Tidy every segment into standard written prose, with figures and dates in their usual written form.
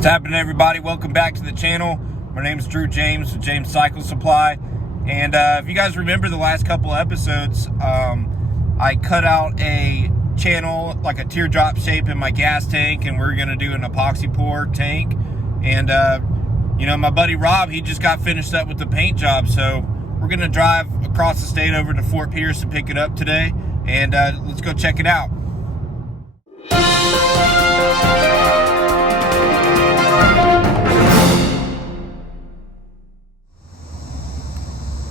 What's happening, everybody? Welcome back to the channel. My name is Drew James with James Cycle Supply. And if you guys remember the last couple episodes, I cut out a channel, like a teardrop shape in my gas tank, and we're gonna do an epoxy pour tank. And you know, my buddy Rob, he just got finished up with the paint job, so we're gonna drive across the state over to Fort Pierce to pick it up today, and let's go check it out.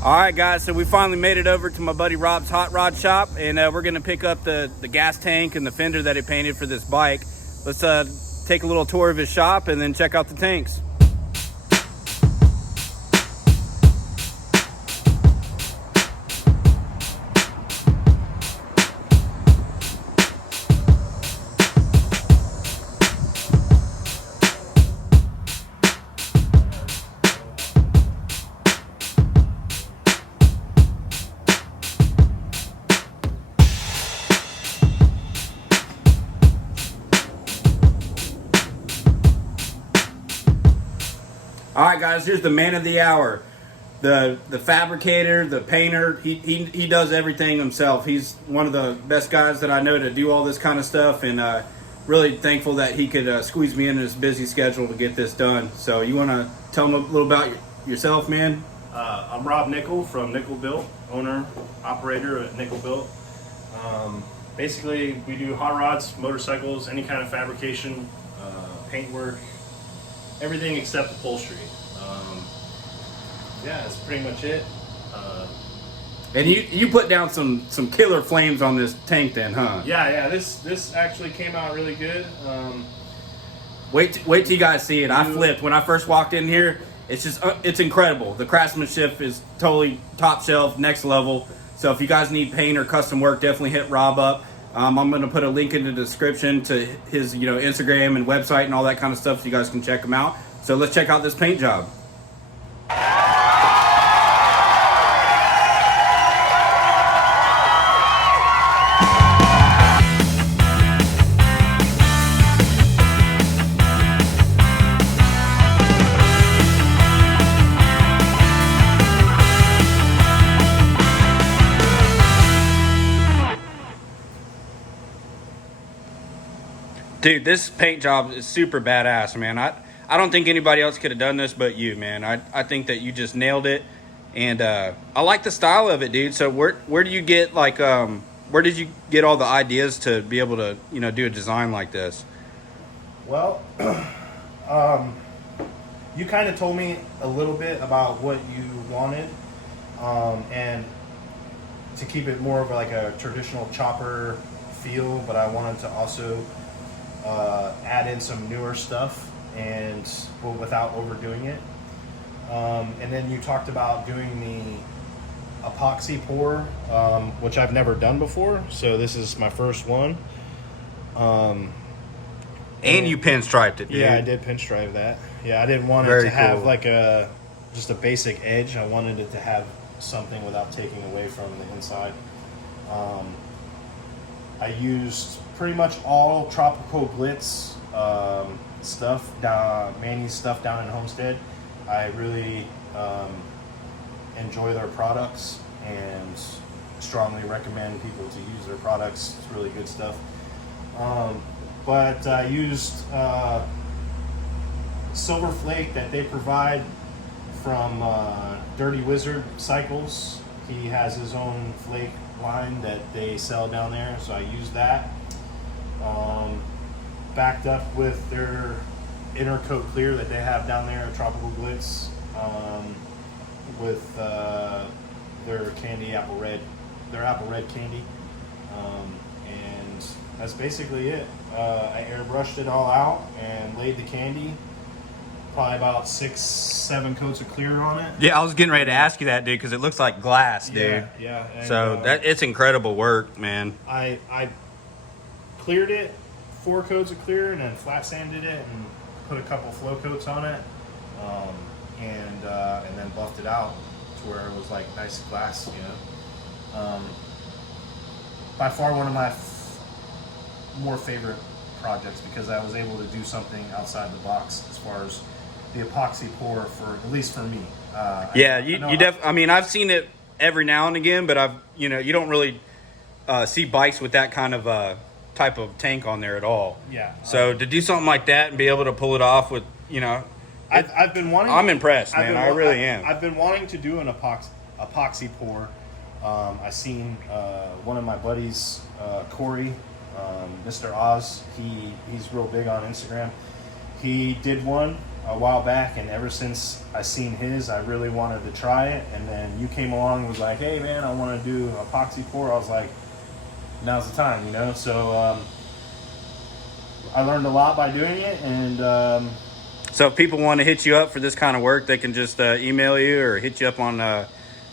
Alright guys, so we finally made it over to my buddy Rob's hot rod shop, and we're going to pick up the gas tank and the fender that he painted for this bike. Let's take a little tour of his shop and then check out the tanks. Alright guys, here's the man of the hour. The fabricator, the painter, he does everything himself. He's one of the best guys that I know to do all this kind of stuff, and really thankful that he could squeeze me into his busy schedule to get this done. So you want to tell him a little about yourself, man? I'm Rob Nickel from Nickel Built, owner, operator at Nickel Built. Basically, we do hot rods, motorcycles, any kind of fabrication, paint work, everything except upholstery. Yeah, that's pretty much it. And you put down some killer flames on this tank then, huh? Yeah, this actually came out really good. Wait till you guys see it. I flipped when I first walked in here. It's just it's incredible. The craftsmanship is totally top shelf, next level. So if you guys need paint or custom work, definitely hit Rob up. I'm going to put a link in the description to his Instagram and website and all that kind of stuff, so you guys can check him out. So let's check out this paint job. Dude, this paint job is super badass, man. I don't think anybody else could have done this but you, man. I think that you just nailed it, and I like the style of it, dude. So where do you get where did you get all the ideas to be able to do a design like this? Well, you kind of told me a little bit about what you wanted, and to keep it more of like a traditional chopper feel, but I wanted to also add in some newer stuff, and without overdoing it. And then you talked about doing the epoxy pour, which I've never done before, so this is my first one. And you pinstriped it, dude. Yeah, I did pinstripe that. Yeah, I didn't want it to have like just a basic edge. I wanted it to have something without taking away from the inside. I used pretty much all Tropical Glitz stuff, Manny's stuff down in Homestead. I really enjoy their products and strongly recommend people to use their products. It's really good stuff. But I used Silver Flake that they provide from Dirty Wizard Cycles. He has his own flake line that they sell down there, so I used that. Backed up with their inner coat clear that they have down there at Tropical Glitz, with their candy apple red candy, and that's basically it. I airbrushed it all out and laid the candy, probably about 6-7 coats of clear on it. Yeah, I was getting ready to ask you that, dude, because it looks like glass, dude. Yeah. And, so it's incredible work, man. I cleared it, 4 coats of clear, and then flat sanded it and put a couple flow coats on it, and then buffed it out to where it was like nice glass, By far one of my more favorite projects because I was able to do something outside the box as far as the epoxy pour, for at least for me. I mean, I've seen it every now and again, but you don't really see bikes with that kind of type of tank on there at all. Yeah. So to do something like that and be able to pull it off with, I've been wanting. I'm impressed, man. I really am. I've been wanting to do an epoxy pour. I seen one of my buddies, Corey, Mr. Oz. He's real big on Instagram. He did one a while back, and ever since I seen his, I really wanted to try it. And then you came along and was like, "Hey, man, I want to do epoxy pour." I was like, "Now's the time," So I learned a lot by doing it, and. So if people want to hit you up for this kind of work, they can just email you or hit you up on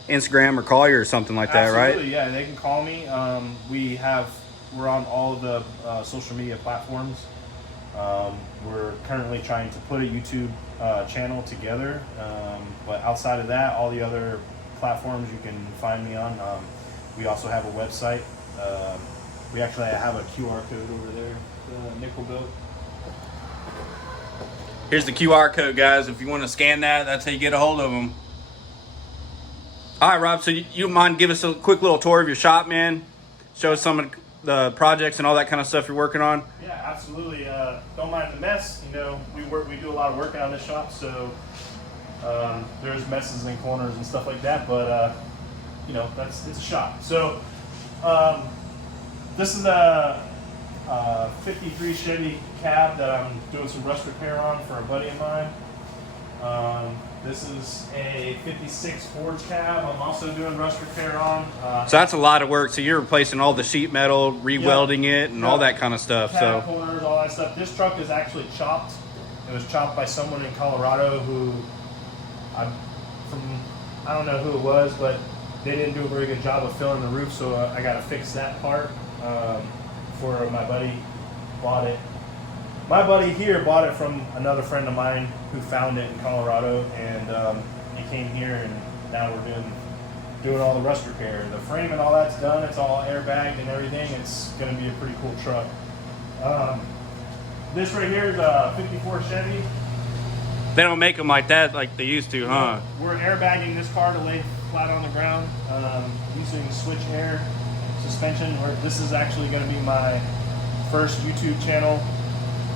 Instagram or call you or something like that, right? Absolutely, yeah. They can call me. We're on all of the social media platforms. We're currently trying to put a YouTube channel together, but outside of that, all the other platforms you can find me on. We also have a website. We actually have a QR code over there, the nickel boat. Here's the QR code, guys. If you want to scan that, that's how you get a hold of them. All right, Rob, so you mind give us a quick little tour of your shop, man? Show us some of the projects and all that kind of stuff you're working on. Yeah, absolutely. Don't mind the mess. We do a lot of work out in the shop, so there's messes and corners and stuff like that, but it's a shop. So this is a 53 Chevy cab that I'm doing some rust repair on for a buddy of mine. This is a 56 Ford cab I'm also doing rust repair on. So that's a lot of work. So you're replacing all the sheet metal, re-welding it, and all that kind of stuff. Cab corners, all that stuff. This truck is actually chopped. It was chopped by someone in Colorado who, I don't know who it was, but they didn't do a very good job of filling the roof, so I got to fix that part. For my buddy bought it. My buddy here bought it from another friend of mine who found it in Colorado, and he came here, and now we're doing all the rust repair. The frame and all that's done. It's all airbagged and everything. It's going to be a pretty cool truck. This right here is a 54 Chevy. They don't make them like that like they used to, huh? We're airbagging this car to lay flat on the ground using switch air suspension. This is actually going to be my first YouTube channel.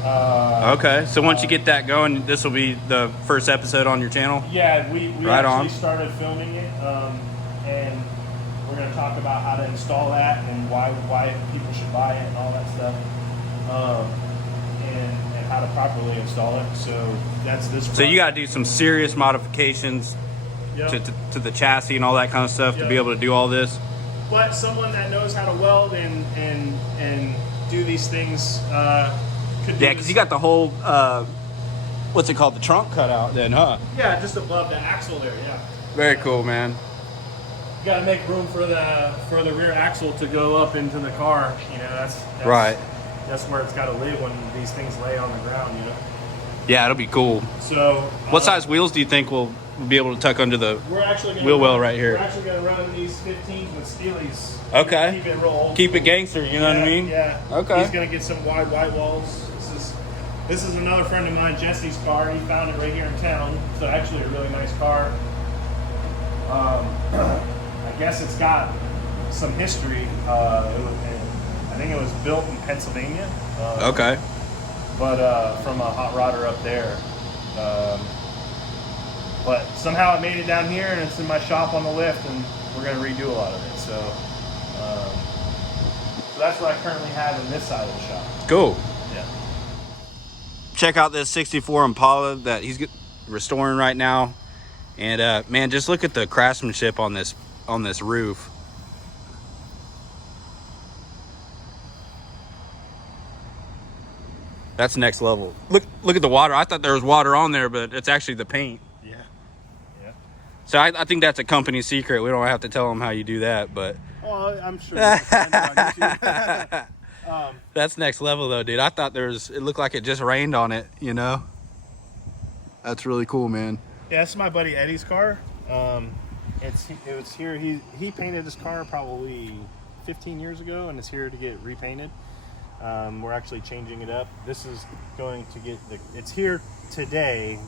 Okay, so once you get that going, this will be the first episode on your channel? Yeah, we right actually on. Started filming it, and we're going to talk about how to install that and why people should buy it and all that stuff, and how to properly install it. So that's this So you got to do some serious modifications to the chassis and all that kind of stuff to be able to do all this? But someone that knows how to weld and do these things could do. Yeah, because you got the whole what's it called, the trunk cut out then, huh? Yeah, just above the axle there. Yeah. Very cool, man. You got to make room for the rear axle to go up into the car. That's right. That's where it's got to live when these things lay on the ground. Yeah, it'll be cool. So, what size wheels do you think we'll be able to tuck under the wheel well right here? We're actually going to run these 15s with Steelies. Okay. Keep it real old. Keep it gangster, you know what I mean? Yeah. Okay. He's going to get some wide white walls. This is another friend of mine, Jesse's car. He found it right here in town. It's actually a really nice car. I guess it's got some history. I think it was built in Pennsylvania. Okay. But from a hot rodder up there. But somehow it made it down here, and it's in my shop on the lift, and we're going to redo a lot of it. So that's what I currently have in this side of the shop. Cool. Yeah. Check out this 64 Impala that he's restoring right now. And man, just look at the craftsmanship on this roof. That's next level. Look at the water. I thought there was water on there, but it's actually the paint. Yeah. Yeah. So I think that's a company secret. We don't have to tell them how you do that, but. Well, I'm sure. That's That's next level though, dude. I thought it looked like it just rained on it, That's really cool, man. Yeah, this is my buddy Eddie's car. It was here. He painted this car probably 15 years ago, and it's here to get repainted. We're actually changing it up. This is going to get it's here today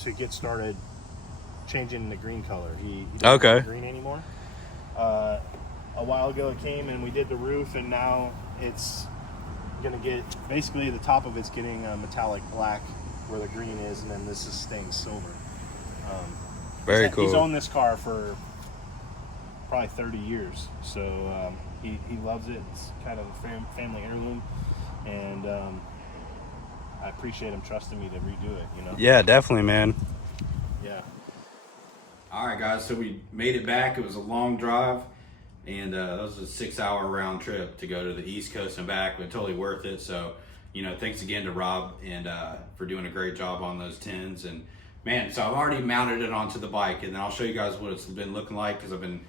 to get started changing the green color. He doesn't want green anymore. A while ago it came and we did the roof, and now it's gonna get, basically the top of it's getting a metallic black where the green is, and then this is staying silver. Very cool. He's owned this car for probably 30 years, so he loves it. It's kind of a family heirloom, and I appreciate him trusting me to redo it, you know? Yeah, definitely, man. Yeah. All right, guys, so we made it back. It was a long drive, and that was a 6-hour round trip to go to the East Coast and back, but totally worth it. So, you know, thanks again to Rob and for doing a great job on those tins. And man, so I've already mounted it onto the bike, and then I'll show you guys what it's been looking like, because I've been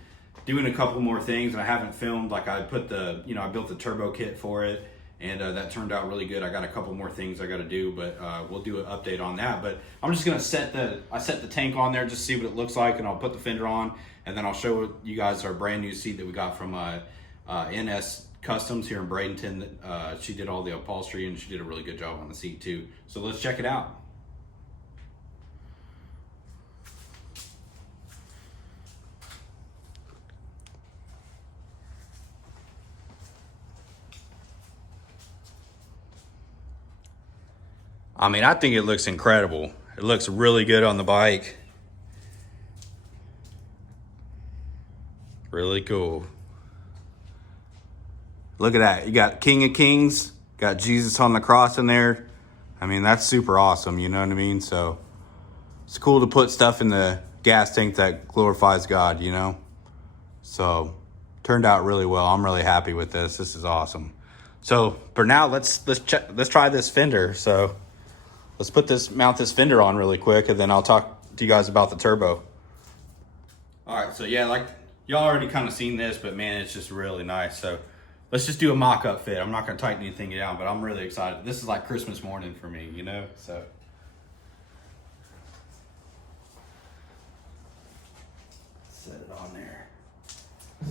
doing a couple more things and I haven't filmed. Like I put the, you know, I built the turbo kit for it, and that turned out really good. I got a couple more things I got to do, but we'll do an update on that. But I'm just gonna set the tank on there, just see what it looks like, and I'll put the fender on, and then I'll show you guys our brand new seat that we got from NS Customs here in Bradenton. She did all the upholstery, and she did a really good job on the seat too. So let's check it out. I mean, I think it looks incredible. It looks really good on the bike. Really cool. Look at that. You got King of Kings, got Jesus on the cross in there. I mean, that's super awesome, you know what I mean? So it's cool to put stuff in the gas tank that glorifies God, you know? So turned out really well. I'm really happy with this. This is awesome. So for now, let's try this fender. So let's mount this fender on really quick, and then I'll talk to you guys about the turbo. All right, so yeah, like y'all already kind of seen this, but man, it's just really nice. So let's just do a mock-up fit. I'm not gonna tighten anything down, but I'm really excited. This is like Christmas morning for me, you know? So set it on there.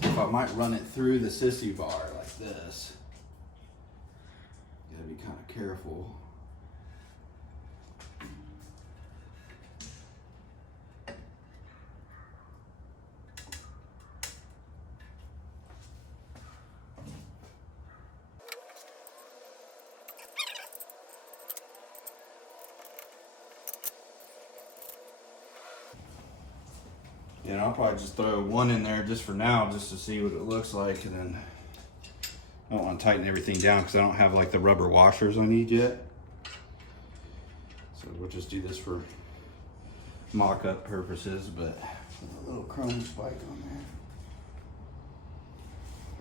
See if I might run it through the sissy bar like this. Gotta be kind of careful. And I'll probably just throw one in there just for now, just to see what it looks like, and then I don't want to tighten everything down because I don't have like the rubber washers I need yet. So we'll just do this for mock-up purposes, but with a little chrome spike on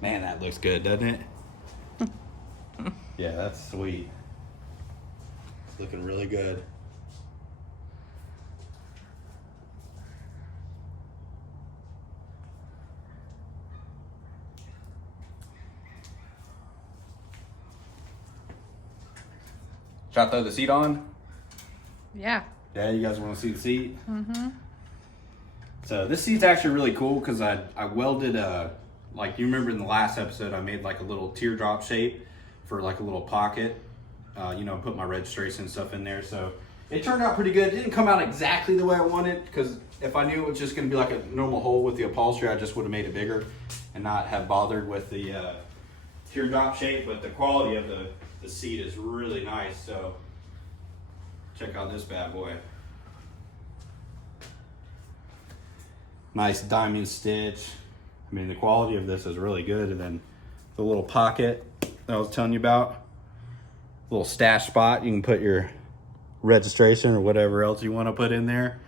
there. Man, that looks good, doesn't it? Yeah, that's sweet. It's looking really good. Should I throw the seat on? Yeah. Yeah, you guys want to see the seat? Mm-hmm. So this seat's actually really cool because I welded like you remember in the last episode, I made like a little teardrop shape for like a little pocket. You know, put my registration and stuff in there. So it turned out pretty good. It didn't come out exactly the way I wanted, because if I knew it was just going to be like a normal hole with the upholstery, I just would have made it bigger and not have bothered with the teardrop shape. But the quality of the seat is really nice. So check out this bad boy. Nice diamond stitch. I mean, the quality of this is really good. And then the little pocket that I was telling you about, little stash spot, you can put your registration or whatever else you want to put in there.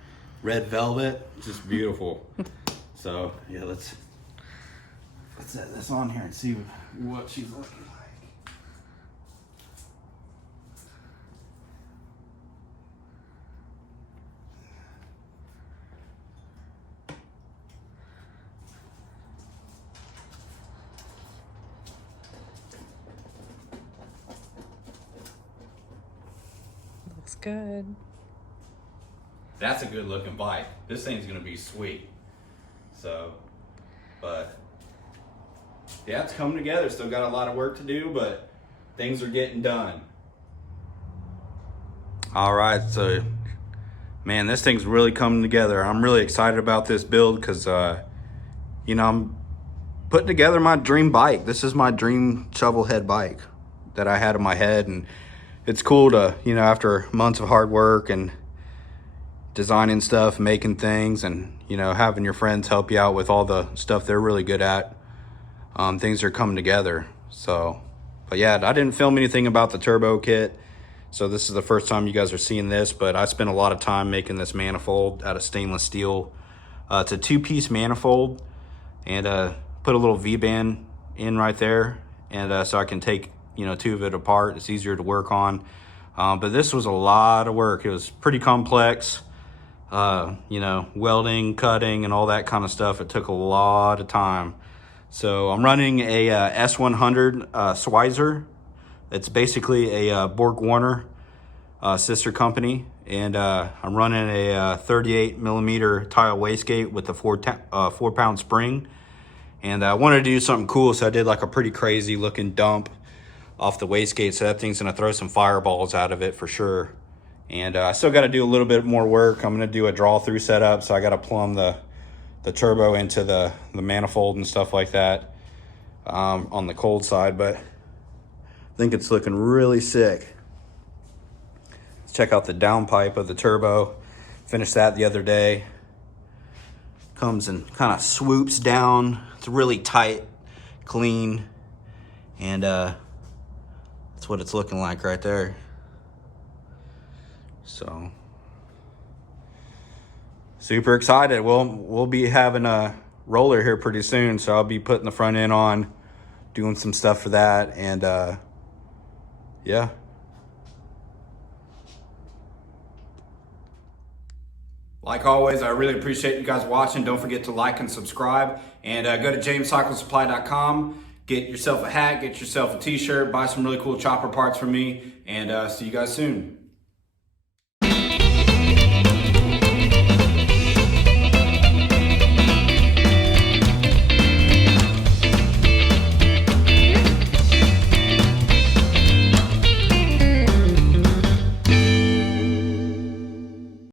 Red velvet, just beautiful. So yeah, let's set this on here and see what she's looking like. Looks good. That's a good looking bike. This thing's gonna be sweet. So, but yeah, it's coming together. Still got a lot of work to do, but things are getting done. All right, so man, this thing's really coming together. I'm really excited about this build because, you know, I'm putting together my dream bike. This is my dream Shovelhead bike that I had in my head, and it's cool to, you know, after months of hard work and designing stuff, making things, and, you know, having your friends help you out with all the stuff they're really good at, things are coming together. So, but yeah, I didn't film anything about the turbo kit, so this is the first time you guys are seeing this, but I spent a lot of time making this manifold out of stainless steel. It's a 2-piece manifold, and put a little V-band in right there, and so I can take, you know, 2 of it apart. It's easier to work on. But this was a lot of work. It was pretty complex, you know, welding, cutting, and all that kind of stuff. It took a lot of time. So I'm running a S100 Schweizer. It's basically a Borg Warner sister company, and I'm running a 38 millimeter tile wastegate with a 4-pound spring. And I wanted to do something cool, so I did like a pretty crazy looking dump off the wastegate, so that thing's gonna throw some fireballs out of it for sure. And I still got to do a little bit more work. I'm gonna do a draw through setup, so I got to plumb the turbo into the manifold and stuff like that on the cold side, but I think it's looking really sick. Let's check out the downpipe of the turbo. Finished that the other day. Comes and kind of swoops down. It's really tight, clean, and that's what it's looking like right there. So super excited. We'll be having a roller here pretty soon, so I'll be putting the front end on, doing some stuff for that, and yeah. Like always, I really appreciate you guys watching. Don't forget to like and subscribe, and go to JAMESCYCLESUPPLY.com. Get yourself a hat, get yourself a t-shirt, buy some really cool chopper parts from me, and see you guys soon.